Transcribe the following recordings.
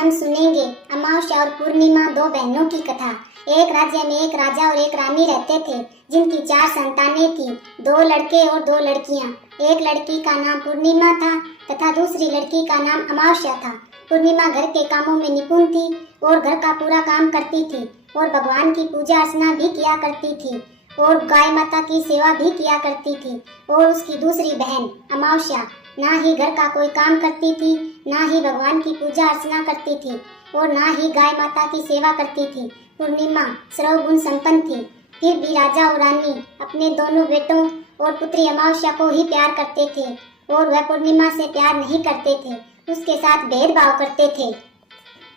हम सुनेंगे अमावस्या और पूर्णिमा, दो बहनों की कथा। एक राज्य में एक राजा और एक रानी रहते थे, जिनकी 4 संतानें थी, 2 लड़के और 2 लड़कियां। एक लड़की का नाम पूर्णिमा था तथा दूसरी लड़की का नाम अमावस्या था। पूर्णिमा घर के कामों में निपुण थी और घर का पूरा काम करती थी और भगवान की पूजा अर्चना भी किया करती थी और गाय माता की सेवा भी किया करती थी। और उसकी दूसरी बहन अमावस्या ना ही घर का कोई काम करती थी, ना ही भगवान की पूजा अर्चना करती थी और ना ही गाय माता की सेवा करती थी। पूर्णिमा सर्वगुण संपन्न थी, फिर भी राजा और रानी अपने दोनों बेटों और पुत्री अमावस्या को ही प्यार करते थे और वह पूर्णिमा से प्यार नहीं करते थे, उसके साथ भेदभाव करते थे।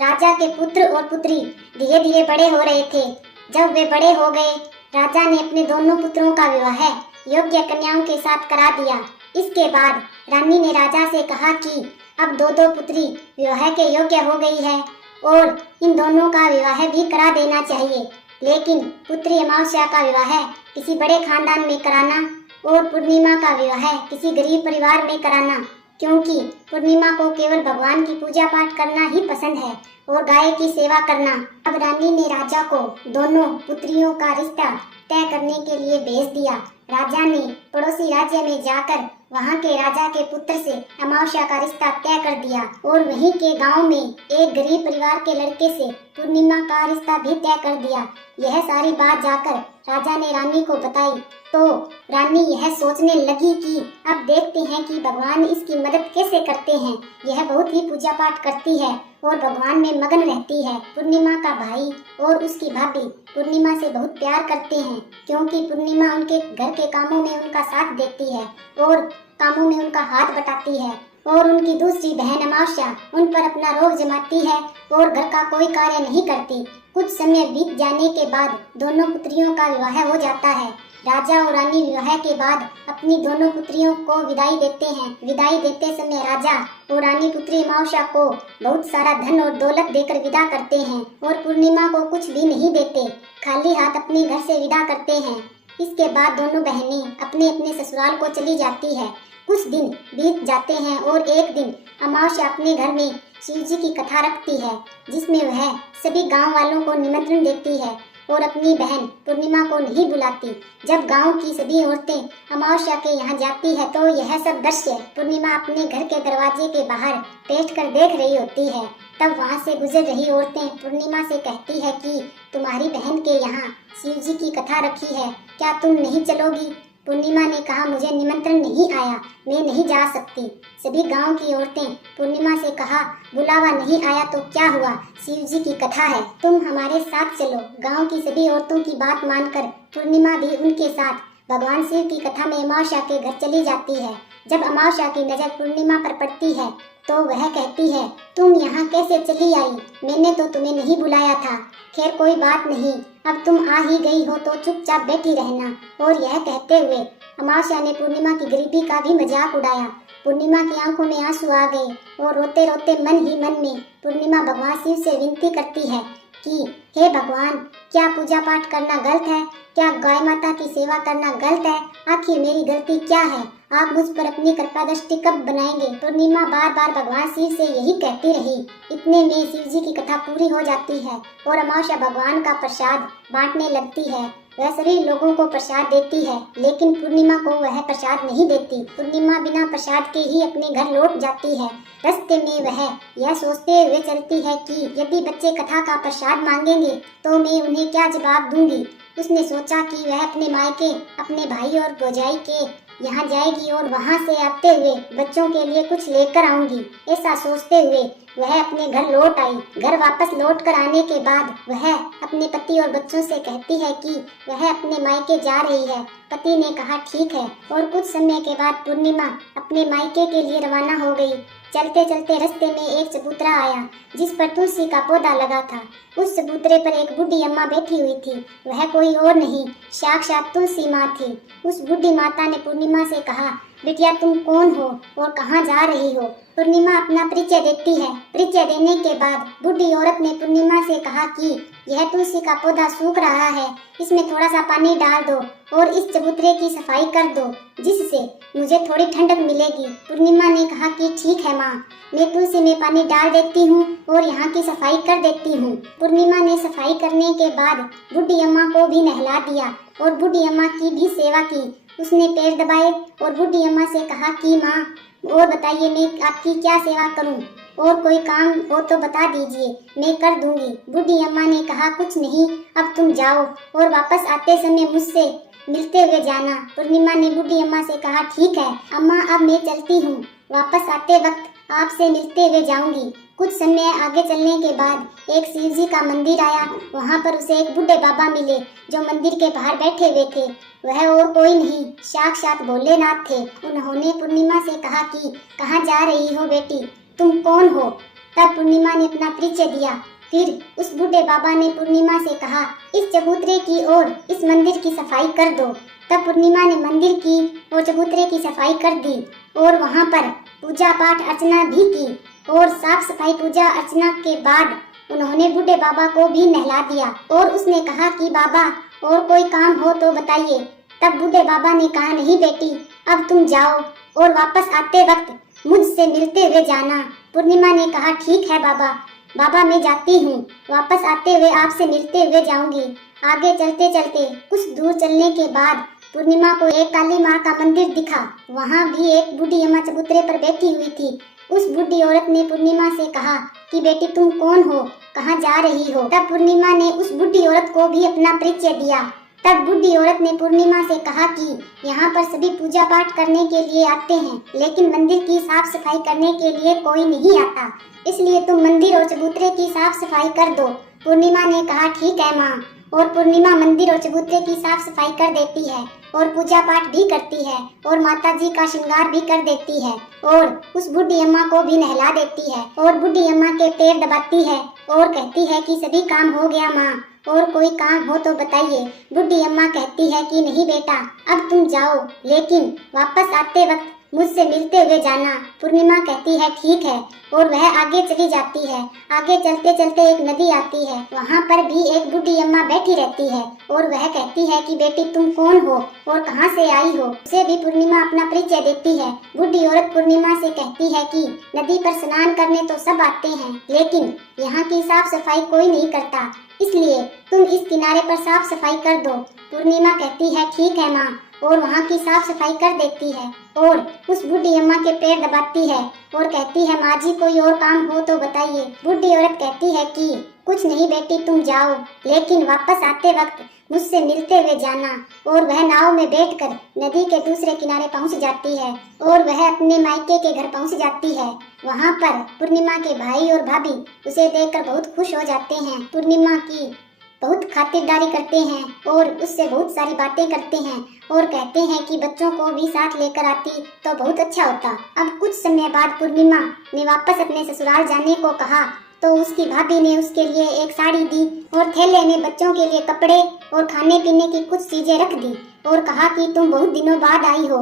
राजा के पुत्र और पुत्री धीरे धीरे बड़े हो रहे थे। जब वे बड़े हो गए, राजा ने अपने दोनों पुत्रों का विवाह योग्य कन्याओं के साथ करा दिया। इसके बाद रानी ने राजा से कहा कि अब दो पुत्री विवाह के योग्य हो गई है और इन दोनों का विवाह भी करा देना चाहिए। लेकिन पुत्री अमावस्या का विवाह किसी बड़े खानदान में कराना और पूर्णिमा का विवाह किसी गरीब परिवार में कराना, क्योंकि पूर्णिमा को केवल भगवान की पूजा पाठ करना ही पसंद है और गाय की सेवा करना। अब रानी ने राजा को दोनों पुत्रियों का रिश्ता तय करने के लिए भेज दिया। राजा ने पड़ोसी राज्य में जाकर वहां के राजा के पुत्र से अमावस्या का रिश्ता तय कर दिया और वहीं के गांव में एक गरीब परिवार के लड़के से पूर्णिमा का रिश्ता भी तय कर दिया। यह सारी बात जाकर राजा ने रानी को बताई तो रानी यह सोचने लगी कि अब देखते हैं कि भगवान इसकी मदद कैसे करते हैं। यह बहुत ही पूजा पाठ करती है और भगवान में मगन रहती है। पूर्णिमा का भाई और उसकी भाभी पूर्णिमा से बहुत प्यार करते हैं, क्योंकि पूर्णिमा उनके घर के कामों में उनका साथ देती है और कामों में उनका हाथ बटाती है। और उनकी दूसरी बहन अमावस्या उन पर अपना रोब जमाती है और घर का कोई कार्य नहीं करती। कुछ समय बीत जाने के बाद दोनों पुत्रियों का विवाह हो जाता है। राजा और रानी विवाह के बाद अपनी दोनों पुत्रियों को विदाई देते हैं। विदाई देते समय राजा और रानी पुत्री अमावस्या को बहुत सारा धन और दौलत देकर विदा करते हैं और पूर्णिमा को कुछ भी नहीं देते, खाली हाथ अपने घर से विदा करते हैं। इसके बाद दोनों बहनें अपने अपने ससुराल को चली जाती है। कुछ दिन बीत जाते हैं और एक दिन अमावस्या अपने घर में शिव जी की कथा रखती है, जिसमें वह सभी गांव वालों को निमंत्रण देती है और अपनी बहन पूर्णिमा को नहीं बुलाती। जब गांव की सभी औरतें अमावस्या के यहाँ जाती है तो यह सब दृश्य पूर्णिमा अपने घर के दरवाजे के बाहर बैठकर देख रही होती है। तब वहाँ से गुजर रही औरतें पूर्णिमा से कहती है कि तुम्हारी बहन के यहाँ शिव जी की कथा रखी है, क्या तुम नहीं चलोगी? पूर्णिमा ने कहा, मुझे निमंत्रण नहीं आया, मैं नहीं जा सकती। सभी गांव की औरतें पूर्णिमा से कहा, बुलावा नहीं आया तो क्या हुआ, शिव जी की कथा है, तुम हमारे साथ चलो। गांव की सभी औरतों की बात मानकर पूर्णिमा भी उनके साथ भगवान शिव की कथा में अमावस्या के घर चली जाती है। जब अमावस्या की नजर पूर्णिमा पर पड़ती है तो वह कहती है, तुम यहाँ कैसे चली आई? मैंने तो तुम्हें नहीं बुलाया था। खैर कोई बात नहीं, अब तुम आ ही गई हो तो चुपचाप बैठी रहना। और यह कहते हुए अमावस्या ने पूर्णिमा की गरीबी का भी मजाक उड़ाया। पूर्णिमा की आंखों में आंसू आ गए और रोते रोते मन ही मन में पूर्णिमा भगवान शिव से विनती करती है कि हे भगवान, क्या पूजा पाठ करना गलत है? क्या गाय माता की सेवा करना गलत है? आखिर मेरी गलती क्या है? आप मुझ पर अपनी कृपा दृष्टि कब बनाएंगे? पूर्णिमा बार बार भगवान शिव से यही कहती रही। इतने में शिव जी की कथा पूरी हो जाती है और अमावस्या भगवान का प्रसाद बांटने लगती है। वह सभी लोगों को प्रसाद देती है, लेकिन पूर्णिमा को वह प्रसाद नहीं देती। पूर्णिमा बिना प्रसाद के ही अपने घर लौट जाती है। रास्ते में वह यह सोचते हुए चलती है कि यदि बच्चे कथा का प्रसाद मांगेंगे तो मैं उन्हें क्या जवाब दूंगी। उसने सोचा कि वह अपने मायके, अपने भाई और भौजाई के यहाँ जाएगी और वहाँ से आते हुए बच्चों के लिए कुछ लेकर आऊंगी। ऐसा सोचते हुए वह अपने घर लौट आई। घर वापस लौट कर आने के बाद वह अपने पति और बच्चों से कहती है कि वह अपने मायके जा रही है। पति ने कहा ठीक है और कुछ समय के बाद पूर्णिमा अपने मायके के लिए रवाना हो गई। चलते चलते रास्ते में एक चबूतरा आया जिस पर तुलसी का पौधा लगा था। उस चबूतरे पर एक बूढ़ी अम्मा बैठी हुई थी। वह कोई और नहीं, साक्षात तुलसी माँ थी। उस बूढ़ी माता ने पूर्णिमा से कहा, बिटिया तुम कौन हो और कहाँ जा रही हो? पूर्णिमा अपना परिचय देती है। परिचय देने के बाद बूढ़ी औरत ने पूर्णिमा से कहा कि यह तुलसी का पौधा सूख रहा है, इसमें थोड़ा सा पानी डाल दो और इस चबूतरे की सफाई कर दो, जिससे मुझे थोड़ी ठंडक मिलेगी। पूर्णिमा ने कहा कि ठीक है माँ, मैं तुलसी में पानी डाल देती हूँ और यहाँ की सफाई कर देती हूँ। पूर्णिमा ने सफाई करने के बाद बूढ़ी अम्मा को भी नहला दिया और बूढ़ी अम्मा की भी सेवा की। उसने पैर दबाए और बूढ़ी अम्मा से कहा कि माँ और बताइए, मैं आपकी क्या सेवा करूं? और कोई काम हो तो बता दीजिए, मैं कर दूंगी। बूढ़ी अम्मा ने कहा कुछ नहीं, अब तुम जाओ और वापस आते समय मुझसे मिलते हुए जाना। पूर्णिमा ने बूढ़ी अम्मा से कहा ठीक है अम्मा, अब मैं चलती हूँ, वापस आते वक्त आपसे मिलते हुए जाऊंगी। कुछ समय आगे चलने के बाद एक शिव जी का मंदिर आया। वहाँ पर उसे एक बूढ़े बाबा मिले जो मंदिर के बाहर बैठे हुए थे। वह और कोई नहीं, साक्षात भोलेनाथ थे। उन्होंने पूर्णिमा से कहा कि कहाँ जा रही हो बेटी, तुम कौन हो? तब पूर्णिमा ने अपना परिचय दिया। फिर उस बूढ़े बाबा ने पूर्णिमा से कहा इस चबूतरे की और इस मंदिर की सफाई कर दो। तब पूर्णिमा ने मंदिर की और चबूतरे की सफाई कर दी और वहाँ पर पूजा पाठ अर्चना भी की और साफ सफाई पूजा अर्चना के बाद उन्होंने बूढ़े बाबा को भी नहला दिया और उसने कहा कि बाबा और कोई काम हो तो बताइए। तब बूढ़े बाबा ने कहा नहीं बेटी, अब तुम जाओ और वापस आते वक्त मुझसे मिलते हुए जाना। पूर्णिमा ने कहा ठीक है बाबा, बाबा मैं जाती हूँ, वापस आते हुए आपसे मिलते हुए जाऊंगी। आगे चलते चलते कुछ दूर चलने के बाद पूर्णिमा को एक काली माँ का मंदिर दिखा। वहाँ भी एक बूढ़ी अम्मा चबूतरे पर बैठी हुई थी। उस बूढ़ी औरत ने पूर्णिमा से कहा कि बेटी तुम कौन हो, कहाँ जा रही हो? तब पूर्णिमा ने उस बूढ़ी औरत को भी अपना परिचय दिया। तब बूढ़ी औरत ने पूर्णिमा से कहा कि यहाँ पर सभी पूजा पाठ करने के लिए आते हैं, लेकिन मंदिर की साफ सफाई करने के लिए कोई नहीं आता, इसलिए तुम मंदिर और चबूतरे की साफ सफाई कर दो। पूर्णिमा ने कहा ठीक है माँ, और पूर्णिमा मंदिर और चबूतरे की साफ सफाई कर देती है और पूजा पाठ भी करती है और माता जी का श्रृंगार भी कर देती है और उस बूढ़ी अम्मा को भी नहला देती है और बूढ़ी अम्मा के पैर दबाती है और कहती है कि सभी काम हो गया माँ, और कोई काम हो तो बताइए। बूढ़ी अम्मा कहती है कि नहीं बेटा, अब तुम जाओ, लेकिन वापस आते वक्त मुझसे मिलते हुए जाना। पूर्णिमा कहती है ठीक है और वह आगे चली जाती है। आगे चलते चलते एक नदी आती है। वहाँ पर भी एक बूढ़ी अम्मा बैठी रहती है और वह कहती है कि बेटी तुम कौन हो और कहाँ से आई हो? उसे भी पूर्णिमा अपना परिचय देती है। बूढ़ी औरत पूर्णिमा से कहती है कि नदी पर स्नान करने तो सब आते हैं, लेकिन यहाँ की साफ सफाई कोई नहीं करता, इसलिए तुम इस किनारे पर साफ सफाई कर दो। पूर्णिमा कहती है ठीक है माँ, और वहाँ की साफ सफाई कर देती है और उस बूढ़ी अम्मा के पैर दबाती है और कहती है माँ जी कोई और काम हो तो बताइए। बूढ़ी औरत कहती है कि कुछ नहीं बेटी तुम जाओ, लेकिन वापस आते वक्त मुझसे मिलते हुए जाना। और वह नाव में बैठकर नदी के दूसरे किनारे पहुंच जाती है और वह अपने मायके के घर पहुंच जाती है। वहां पर पूर्णिमा के भाई और भाभी उसे देखकर बहुत खुश हो जाते हैं। पूर्णिमा की बहुत खातिरदारी करते हैं और उससे बहुत सारी बातें करते हैं और कहते हैं कि बच्चों को भी साथ लेकर आती तो बहुत अच्छा होता। अब कुछ समय बाद पूर्णिमा ने वापस अपने ससुराल जाने को कहा तो उसकी भाभी ने उसके लिए एक साड़ी दी और थैले में बच्चों के लिए कपड़े और खाने पीने की कुछ चीजें रख दी और कहा कि तुम बहुत दिनों बाद आई हो।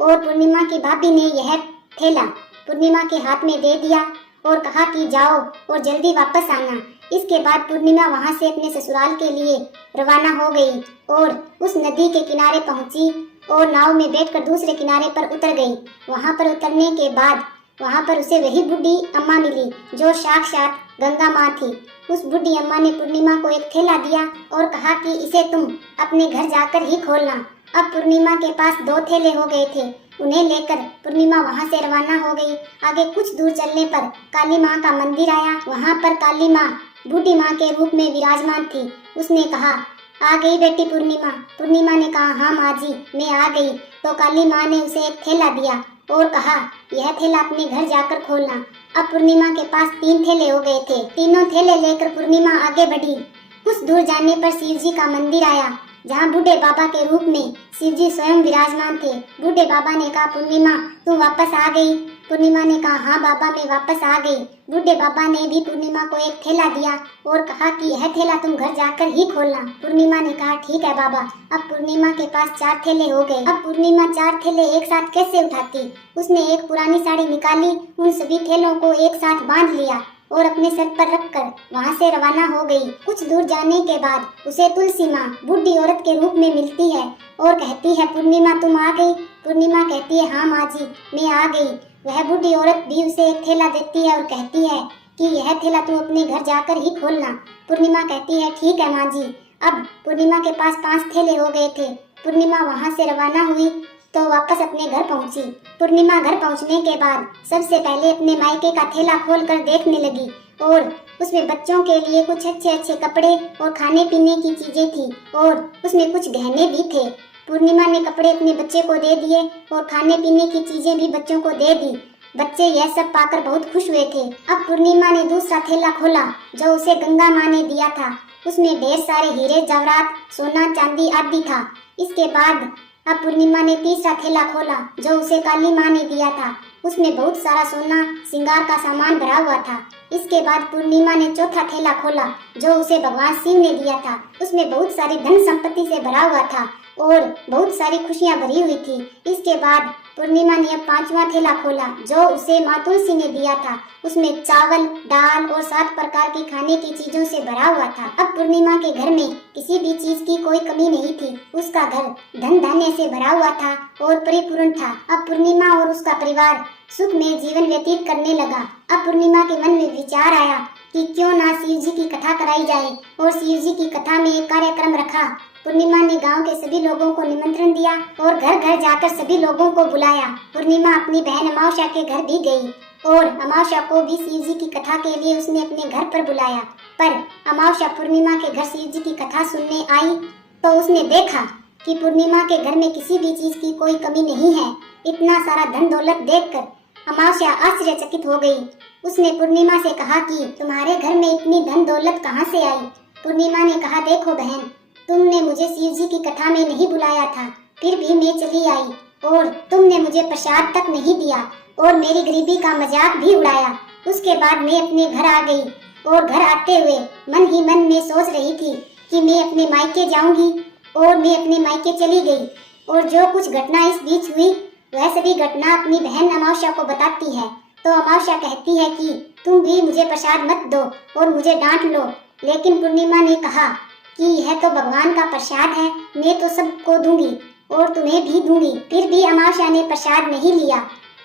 और पूर्णिमा की भाभी ने यह थैला पूर्णिमा के हाथ में दे दिया और कहा कि जाओ और जल्दी वापस आना। इसके बाद पूर्णिमा वहां से अपने ससुराल के लिए रवाना हो गई और उस नदी के किनारे पहुंची और नाव में बैठकर दूसरे किनारे पर उतर गई। वहां पर उतरने के बाद वहां पर उसे वही बूढ़ी अम्मा मिली जो साक्षात गंगा माँ थी। उस बूढ़ी अम्मा ने पूर्णिमा को एक थैला दिया और कहा कि इसे तुम अपने घर जाकर ही खोलना। अब पूर्णिमा के पास 2 थैले हो गए थे। उन्हें लेकर पूर्णिमा वहां से रवाना हो गई। आगे कुछ दूर चलने पर काली माँ का मंदिर आया। वहां पर काली माँ बूढ़ी माँ के रूप में विराजमान थी। उसने कहा आ गई बेटी पूर्णिमा। पूर्णिमा ने कहा हाँ माँ जी मैं आ गई। तो काली माँ ने उसे एक थैला दिया और कहा यह थैला अपने घर जाकर खोलना। अब पूर्णिमा के पास 3 थैले हो गए थे। तीनों थैले लेकर पूर्णिमा आगे बढ़ी। कुछ दूर जाने पर शिव जी का मंदिर आया। जहाँ बूढ़े बाबा के रूप में शिव जी स्वयं विराजमान थे। बूढ़े बाबा ने कहा, पूर्णिमा तू वापस आ गई। पूर्णिमा ने कहा, हाँ बाबा मैं वापस आ गई। बूढ़े बाबा ने भी पूर्णिमा को एक थैला दिया और कहा कि यह थैला तुम घर जाकर ही खोलना। पूर्णिमा ने कहा, ठीक है बाबा। अब पूर्णिमा के पास 4 थैले हो गए। अब पूर्णिमा 4 थैले एक साथ कैसे उठाती? उसने एक पुरानी साड़ी निकाली, उन सभी थैलों को एक साथ बांध लिया और अपने सर पर रखकर वहाँ से रवाना हो गई। कुछ दूर जाने के बाद उसे तुलसी माँ बूढ़ी औरत के रूप में मिलती है और कहती है, पूर्णिमा तुम आ गई? पूर्णिमा कहती है, हाँ माँ जी मैं आ गई। वह बूढ़ी औरत भी उसे एक थैला देती है और कहती है कि यह थैला तुम अपने घर जाकर ही खोलना। पूर्णिमा कहती है, ठीक है माँ जी। अब पूर्णिमा के पास 5 थैले हो गए थे। पूर्णिमा वहाँ से रवाना हुई तो वापस अपने घर पहुंची। पूर्णिमा घर पहुंचने के बाद सबसे पहले अपने मायके का थैला खोलकर देखने लगी और उसमें बच्चों के लिए कुछ अच्छे अच्छे कपड़े और खाने पीने की चीजें थी और उसमें कुछ गहने भी थे। पूर्णिमा ने कपड़े अपने बच्चे को दे दिए और खाने पीने की चीजें भी बच्चों को दे दी। बच्चे यह सब पाकर बहुत खुश हुए थे। अब पूर्णिमा ने दूसरा थैला खोला जो उसे गंगा माँ ने दिया था। उसमें ढेर सारे हीरे जवाहरात, सोना चांदी आदि था। इसके बाद अब पूर्णिमा ने तीसरा थैला खोला जो उसे काली माँ ने दिया था। उसमें बहुत सारा सोना श्रृंगार का सामान भरा हुआ था। इसके बाद पूर्णिमा ने चौथा थैला खोला जो उसे भगवान शिव ने दिया था। उसमें बहुत सारी धन संपत्ति से भरा हुआ था और बहुत सारी खुशियां भरी हुई थी। इसके बाद पूर्णिमा ने अब 5वां थैला खोला जो उसे माँ तुलसी ने दिया था। उसमें चावल, दाल और 7 प्रकार की खाने की चीजों से भरा हुआ था। अब पूर्णिमा के घर में किसी भी चीज की कोई कमी नहीं थी। उसका घर धन धान्य से भरा हुआ था और परिपूर्ण था। अब पूर्णिमा और उसका परिवार सुख में जीवन व्यतीत करने लगा। अब पूर्णिमा के मन में विचार आया कि क्यों ना शिव जी की कथा कराई जाए और शिव जी की कथा में एक कार्यक्रम रखा। पूर्णिमा ने गांव के सभी लोगों को निमंत्रण दिया और घर घर जाकर सभी लोगों को बुलाया। पूर्णिमा अपनी बहन अमावस्या के घर भी गई और अमावस्या को भी शिव जी की कथा के लिए उसने अपने घर पर बुलाया। पर अमावस्या पूर्णिमा के घर शिव जी की कथा सुनने आई तो उसने देखा कि पूर्णिमा के घर में किसी भी चीज की कोई कमी नहीं है। इतना सारा धन दौलत देखकर अमावस्या आश्चर्यचकित हो गई। उसने पूर्णिमा से कहा कि तुम्हारे घर में इतनी धन दौलत कहाँ से आई? पूर्णिमा ने कहा, देखो बहन, तुमने मुझे शिव जी की कथा में नहीं बुलाया था, फिर भी मैं चली आई और तुमने मुझे प्रसाद तक नहीं दिया और मेरी गरीबी का मजाक भी उड़ाया। उसके बाद मैं अपने घर आ गई और घर आते हुए मन ही मन में सोच रही थी कि मैं अपने मायके जाऊंगी और मैं अपने मायके चली गई और जो कुछ घटना इस बीच हुई वह सभी घटना अपनी बहन अमावस्या को बताती है। तो अमावस्या कहती है कि तुम भी मुझे प्रसाद मत दो और मुझे डांट लो। लेकिन पूर्णिमा ने कहा कि यह तो भगवान का प्रसाद है, मैं तो सबको दूंगी और तुम्हें भी दूंगी। फिर भी अमावस्या ने प्रसाद नहीं लिया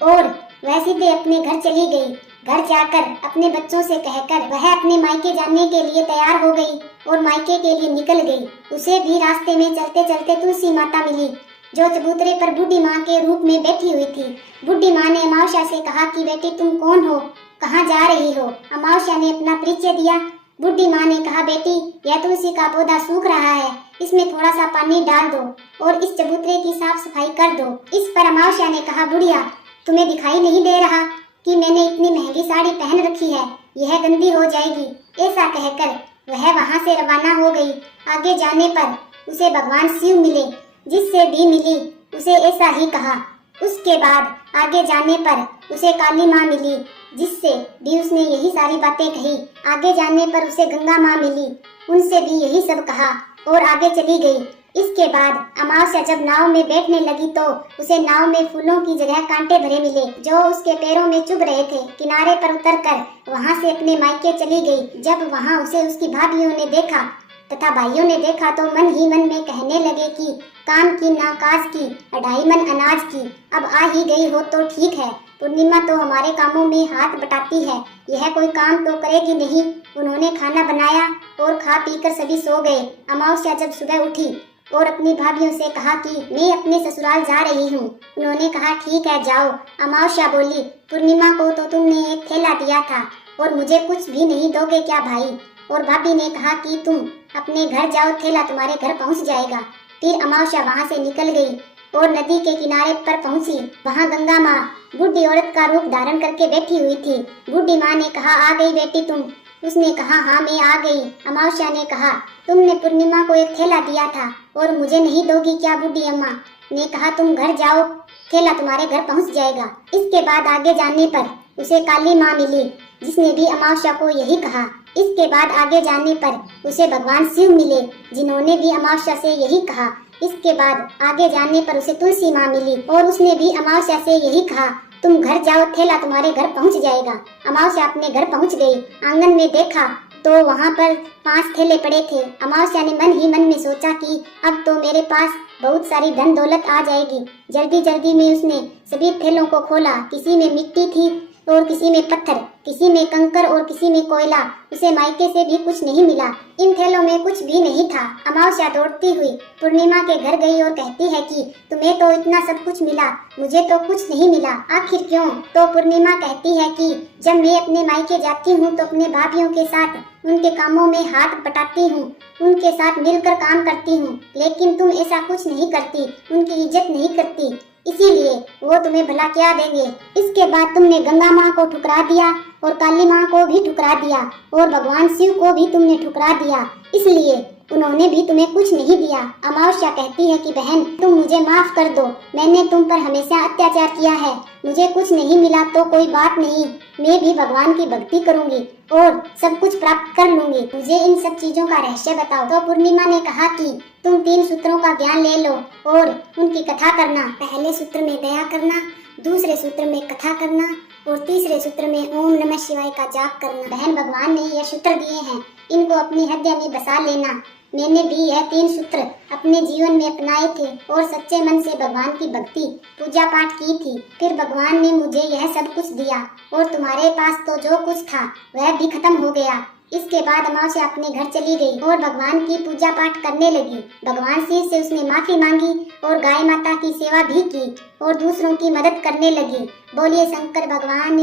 और वह सीधे अपने घर चली गई। घर जाकर अपने बच्चों से कहकर वह अपने मायके जाने के लिए तैयार हो गई और मायके के लिए निकल गई। उसे भी रास्ते में चलते चलते तुलसी माता मिली जो चबूतरे पर बूढ़ी माँ के रूप में बैठी हुई थी। बूढ़ी माँ ने अमावस्या से कहा कि बेटी तुम कौन हो, कहाँ जा रही हो? अमावस्या ने अपना परिचय दिया। बूढ़ी माँ ने कहा, बेटी यह तुलसी का पौधा सूख रहा है, इसमें थोड़ा सा पानी डाल दो और इस चबूतरे की साफ सफाई कर दो। इस पर अमावस्या ने कहा, बुढ़िया तुम्हें दिखाई नहीं दे रहा कि मैंने इतनी महंगी साड़ी पहन रखी है, यह गंदी हो जाएगी। ऐसा कहकर वह वहाँ से रवाना हो गई। आगे जाने पर उसे भगवान शिव मिले। जिससे भी मिली उसे ऐसा ही कहा। उसके बाद आगे जाने पर उसे काली माँ मिली, जिससे भी उसने यही सारी बातें कही। आगे जाने पर उसे गंगा माँ मिली, उनसे भी यही सब कहा और आगे चली गई। इसके बाद अमावस्या जब नाव में बैठने लगी तो उसे नाव में फूलों की जगह कांटे भरे मिले जो उसके पैरों में चुभ रहे थे। किनारे पर उतरकर वहाँ से अपने मायके चली गई। जब वहाँ उसे उसकी भाभियों ने देखा तथा भाइयों ने देखा तो मन ही मन में कहने लगे कि काम की ना काज की, 2.5 मन अनाज की। अब आ ही गई हो तो ठीक है, पूर्णिमा तो हमारे कामों में हाथ बटाती है, यह कोई काम तो करेगी नहीं। उन्होंने खाना बनाया और खा पीकर सभी सो गए। अमावस्या जब सुबह उठी और अपनी भाभियों से कहा कि मैं अपने ससुराल जा रही हूँ। उन्होंने कहा ठीक है जाओ। अमावस्या बोली, पूर्णिमा को तो तुमने एक थैला दिया था और मुझे कुछ भी नहीं दोगे क्या भाई? और भाभी ने कहा कि तुम अपने घर जाओ, थैला तुम्हारे घर पहुँच जाएगा। फिर अमावस्या वहाँ से निकल गई और नदी के किनारे पर पहुंची। वहाँ गंगा माँ बूढ़ी औरत का रूप धारण करके बैठी हुई थी। बूढ़ी माँ ने कहा, आ गई बेटी तुम। उसने कहा हाँ मैं आ गई। अमावस्या ने कहा तुमने पूर्णिमा को एक थैला दिया था और मुझे नहीं दोगी क्या? बूढ़ी अम्मा ने कहा तुम घर जाओ, थैला तुम्हारे घर पहुंच जाएगा। इसके बाद आगे जाने पर उसे काली माँ मिली जिसने भी अमावस्या को यही कहा। इसके बाद आगे जाने पर उसे भगवान शिव मिले जिन्होंने भी अमावस्या से यही कहा। इसके बाद आगे जाने पर उसे तुलसी माँ मिली और उसने भी अमावस्या से यही कहा तुम घर जाओ, थैला तुम्हारे घर पहुंच जाएगा। अमावस्या अपने घर पहुंच गई। आंगन में देखा तो वहाँ पर 5 थैले पड़े थे। अमावस्या ने मन ही मन में सोचा कि अब तो मेरे पास बहुत सारी धन दौलत आ जाएगी। जल्दी जल्दी में उसने सभी थैलों को खोला। किसी में मिट्टी थी और किसी में पत्थर, किसी में कंकर और किसी में कोयला। उसे मायके से भी कुछ नहीं मिला। इन थैलों में कुछ भी नहीं था। अमावस्या दौड़ती हुई पूर्णिमा के घर गई और कहती है कि तुम्हें तो इतना सब कुछ मिला, मुझे तो कुछ नहीं मिला, आखिर क्यों? तो पूर्णिमा कहती है कि जब मैं अपने मायके जाती हूँ तो अपने भाभीयों के साथ उनके कामों में हाथ बटाती हूँ, उनके साथ मिलकर काम करती हूँ, लेकिन तुम ऐसा कुछ नहीं करती, उनकी इज्जत नहीं करती, इसीलिए वो तुम्हें भला क्या देंगे। इसके बाद तुमने गंगा माँ को ठुकरा दिया और काली माँ को भी ठुकरा दिया और भगवान शिव को भी तुमने ठुकरा दिया, इसलिए उन्होंने भी तुम्हें कुछ नहीं दिया। अमावस्या कहती है कि बहन तुम मुझे माफ कर दो, मैंने तुम पर हमेशा अत्याचार किया है, मुझे कुछ नहीं मिला तो कोई बात नहीं, मैं भी भगवान की भक्ति करूंगी और सब कुछ प्राप्त कर लूंगी, मुझे इन सब चीजों का रहस्य बताओ। तो पूर्णिमा ने कहा कि तुम 3 सूत्रों का ज्ञान ले लो और उनकी कथा करना। पहले सूत्र में दया करना, दूसरे सूत्र में कथा करना और तीसरे सूत्र में ओम नमः शिवाय का जाप करना। बहन भगवान ने यह सूत्र दिए हैं, इनको अपनी हृदय में बसा लेना। मैंने भी यह 3 सूत्र अपने जीवन में अपनाए थे और सच्चे मन से भगवान की भक्ति पूजा पाठ की थी। फिर भगवान ने मुझे यह सब कुछ दिया और तुम्हारे पास तो जो कुछ था वह भी खत्म हो गया। इसके बाद अमावस्या अपने घर चली गई और भगवान की पूजा पाठ करने लगी। भगवान शिव से उसने माफी मांगी और गाय माता की सेवा भी की और दूसरों की मदद करने लगी। बोलिए शंकर भगवान